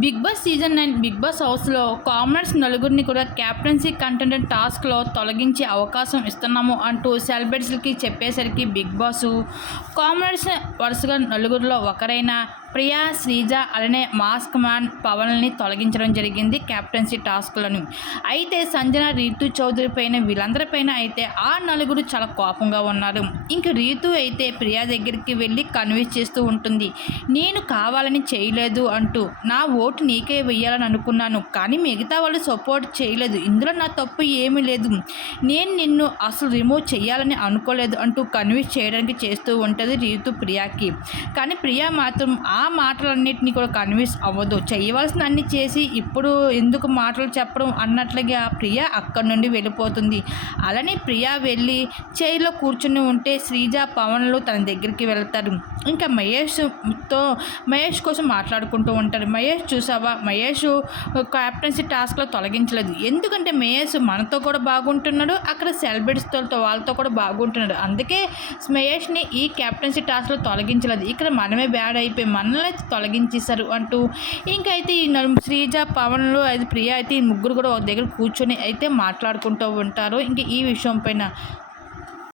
Big Boss season 9 Bigg Boss హౌస్లో commoners నలుగురిని కూడా క్యాప్టెన్సీ కంటెండెంట్ టాస్క్లో తొలగించే అవకాశం ఇస్తున్నాము అంటూ సెలబ్రిటీస్కి చెప్పేసరికి బిగ్ బాస్ కామనర్స్ వరుసగా నలుగురిలో ఒకరైన ప్రియా, శ్రీజ అలానే మాస్క్ మ్యాన్ పవన్ని తొలగించడం జరిగింది క్యాప్టెన్సీ టాస్క్లను. అయితే సంజన, రీతు చౌదరి పైన వీళ్ళందరిపైన అయితే ఆ నలుగురు చాలా కోపంగా ఉన్నారు. ఇంక రీతు అయితే ప్రియా దగ్గరికి వెళ్ళి కన్విన్స్ చేస్తూ ఉంటుంది. నేను కావాలని చేయలేదు అంటూ, నా ఓటు నీకే వెయ్యాలని అనుకున్నాను, కానీ మిగతా వాళ్ళు సపోర్ట్ చేయలేదు, ఇందులో నా తప్పు ఏమీ లేదు, నేను నిన్ను అసలు రిమూవ్ చేయాలని అనుకోలేదు అంటూ కన్విన్స్ చేయడానికి చేస్తూ ఉంటుంది రీతు ప్రియాకి. కానీ ప్రియా మాత్రం ఆ మాటలన్నింటినీ కూడా కన్విన్స్ అవ్వదు. చేయవలసిన అన్ని చేసి ఇప్పుడు ఎందుకు మాటలు చెప్పడం అన్నట్లుగా ప్రియా అక్కడి నుండి వెళ్ళిపోతుంది. అలానే ప్రియా వెళ్ళి చైర్లో కూర్చుని ఉంటే శ్రీజ, పవన్లు తన దగ్గరికి వెళ్తారు. ఇంకా మహేష్ కోసం మాట్లాడుకుంటూ ఉంటారు. మహేష్ చూసావా, మహేష్ క్యాప్టెన్సీ టాస్క్లో తొలగించలేదు, ఎందుకంటే మహేష్ మనతో కూడా బాగుంటున్నాడు, అక్కడ సెలబ్రిటీస్తో వాళ్ళతో కూడా బాగుంటున్నాడు, అందుకే మహేష్ని ఈ క్యాప్టెన్సీ టాస్క్లో తొలగించలేదు, ఇక్కడ మనమే బ్యాడ్ అయిపోయి మనల్ని తొలగించేశారు అంటూ ఇంకైతే ఈ శ్రీజ, పవన్లు అయితే ప్రియా అయితే ఈ ముగ్గురు కూడా ఒక దగ్గర కూర్చొని అయితే మాట్లాడుకుంటూ ఉంటారు. ఇంకా ఈ విషయం పైన